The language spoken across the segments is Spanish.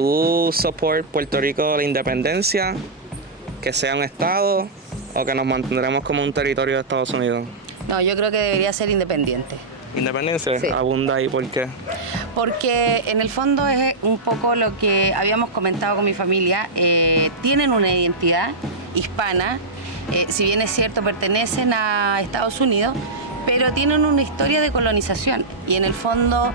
¿tú support Puerto Rico la independencia, que sea un estado o que nos mantendremos como un territorio de Estados Unidos? No, yo creo que debería ser independiente. ¿Independencia? Sí. Abunda ahí, ¿por qué? Porque en el fondo es un poco lo que habíamos comentado con mi familia. Tienen una identidad hispana, si bien es cierto pertenecen a Estados Unidos, pero tienen una historia de colonización y en el fondo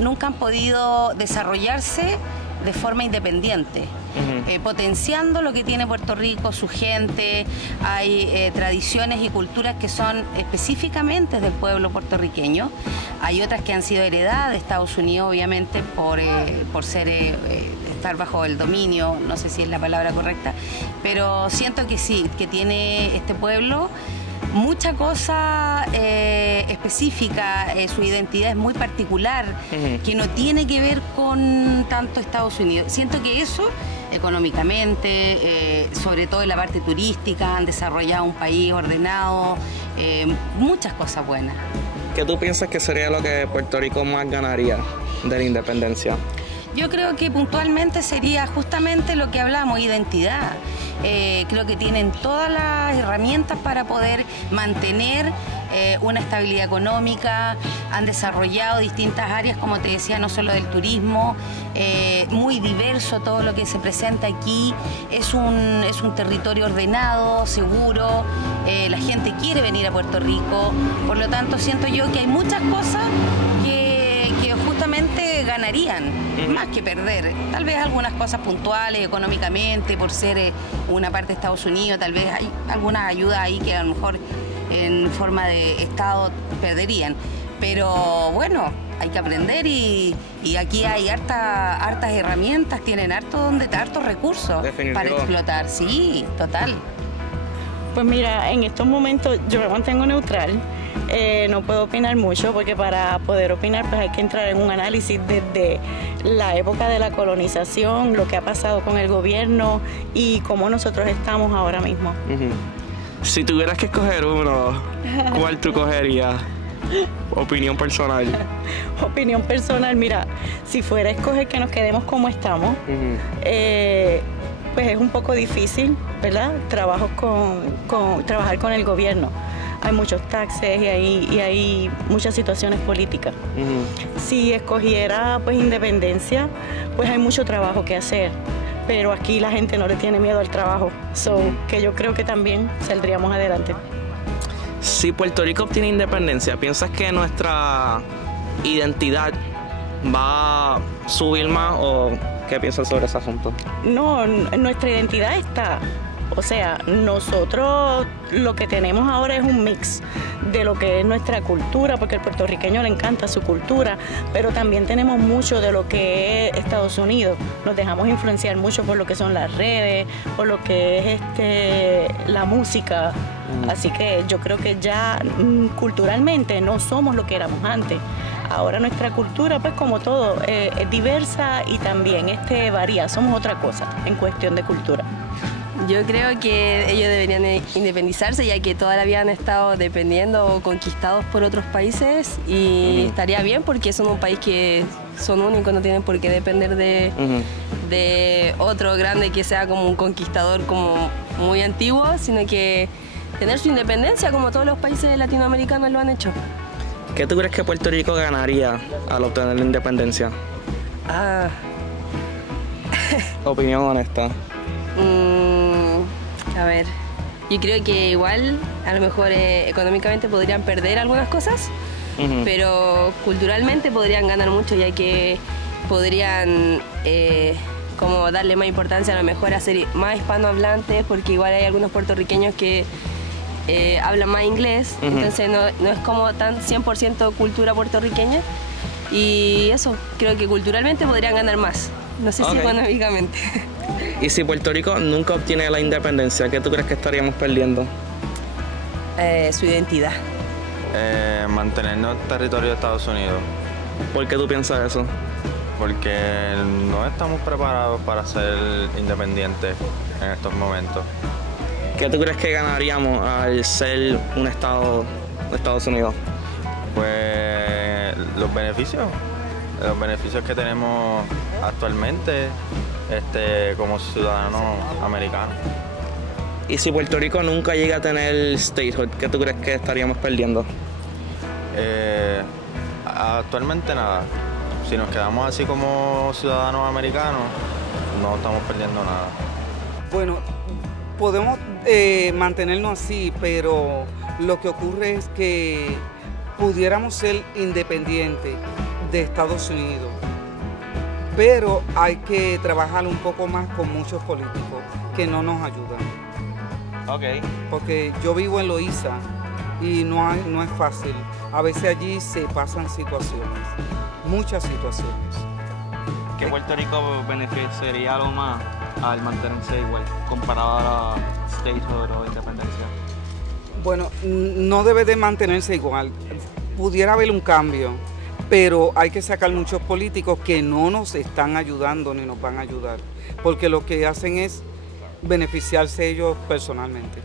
nunca han podido desarrollarse de forma independiente, potenciando lo que tiene Puerto Rico, su gente. Hay tradiciones y culturas que son específicamente del pueblo puertorriqueño. Hay otras que han sido heredadas de Estados Unidos, obviamente, por ser estar bajo el dominio, no sé si es la palabra correcta, pero siento que sí, que tiene este pueblo mucha cosa específica, su identidad es muy particular, que no tiene que ver con tanto Estados Unidos. Siento que eso, económicamente, sobre todo en la parte turística, han desarrollado un país ordenado, muchas cosas buenas. ¿Qué tú piensas que sería lo que Puerto Rico más ganaría de la independencia? Yo creo que puntualmente sería justamente lo que hablamos, identidad. Creo que tienen todas las herramientas para poder mantener una estabilidad económica. Han desarrollado distintas áreas, como te decía, no solo del turismo, muy diverso todo lo que se presenta aquí. Es un territorio ordenado, seguro, la gente quiere venir a Puerto Rico, por lo tanto siento yo que hay muchas cosas que justamente ganarían, más que perder. Tal vez algunas cosas puntuales económicamente, por ser una parte de Estados Unidos, tal vez hay algunas ayudas ahí que a lo mejor en forma de Estado perderían. Pero bueno, hay que aprender y aquí hay hartas herramientas, tienen hartos recursos para explotar. Sí, total. Pues mira, en estos momentos yo me mantengo neutral. No puedo opinar mucho porque para poder opinar pues hay que entrar en un análisis desde la época de la colonización, lo que ha pasado con el gobierno y cómo nosotros estamos ahora mismo. Si tuvieras que escoger uno, ¿cuál tú cogerías? Opinión personal. Opinión personal, mira, si fuera a escoger que nos quedemos como estamos, pues es un poco difícil, ¿verdad? Trabajar con el gobierno. Hay muchos taxes y hay muchas situaciones políticas. Si escogiera pues independencia, pues hay mucho trabajo que hacer, pero aquí la gente no le tiene miedo al trabajo, que yo creo que también saldríamos adelante. Si Puerto Rico obtiene independencia, ¿piensas que nuestra identidad va a subir más o qué piensas sobre ese asunto? No, nuestra identidad está. O sea, nosotros lo que tenemos ahora es un mix de lo que es nuestra cultura, porque al puertorriqueño le encanta su cultura, pero también tenemos mucho de lo que es Estados Unidos. Nos dejamos influenciar mucho por lo que son las redes, por lo que es la música. Así que yo creo que ya culturalmente no somos lo que éramos antes. Ahora nuestra cultura, pues como todo, es diversa y también varía. Somos otra cosa en cuestión de cultura. Yo creo que ellos deberían independizarse, ya que toda la vida han estado dependiendo o conquistados por otros países, y estaría bien porque son un país que son únicos, no tienen por qué depender de otro grande que sea como un conquistador como muy antiguo, sino que tener su independencia como todos los países latinoamericanos lo han hecho. ¿Qué tú crees que Puerto Rico ganaría al obtener la independencia? Opinión honesta. A ver, yo creo que igual a lo mejor económicamente podrían perder algunas cosas, pero culturalmente podrían ganar mucho, ya que podrían como darle más importancia a lo mejor a ser más hispanohablantes, porque igual hay algunos puertorriqueños que hablan más inglés, entonces no es como tan 100% cultura puertorriqueña, y eso, creo que culturalmente podrían ganar más, no sé si económicamente. Y si Puerto Rico nunca obtiene la independencia, ¿qué tú crees que estaríamos perdiendo? Su identidad. Mantenernos en territorio de Estados Unidos. ¿Por qué tú piensas eso? Porque no estamos preparados para ser independientes en estos momentos. ¿Qué tú crees que ganaríamos al ser un estado de Estados Unidos? Pues los beneficios los beneficios que tenemos actualmente como ciudadanos americanos. Y si Puerto Rico nunca llega a tener statehood, ¿qué tú crees que estaríamos perdiendo? Actualmente nada. Si nos quedamos así como ciudadanos americanos, no estamos perdiendo nada. Bueno, podemos mantenernos así, pero lo que ocurre es que pudiéramos ser independientes de Estados Unidos, pero hay que trabajar un poco más con muchos políticos que no nos ayudan. Ok. Porque yo vivo en Loíza y no es fácil. A veces allí se pasan situaciones, muchas situaciones. ¿Qué Puerto Rico beneficiaría algo más al mantenerse igual comparado a la statehood o independencia? Bueno, no debe de mantenerse igual. Pudiera haber un cambio, pero hay que sacar muchos políticos que no nos están ayudando ni nos van a ayudar, porque lo que hacen es beneficiarse ellos personalmente.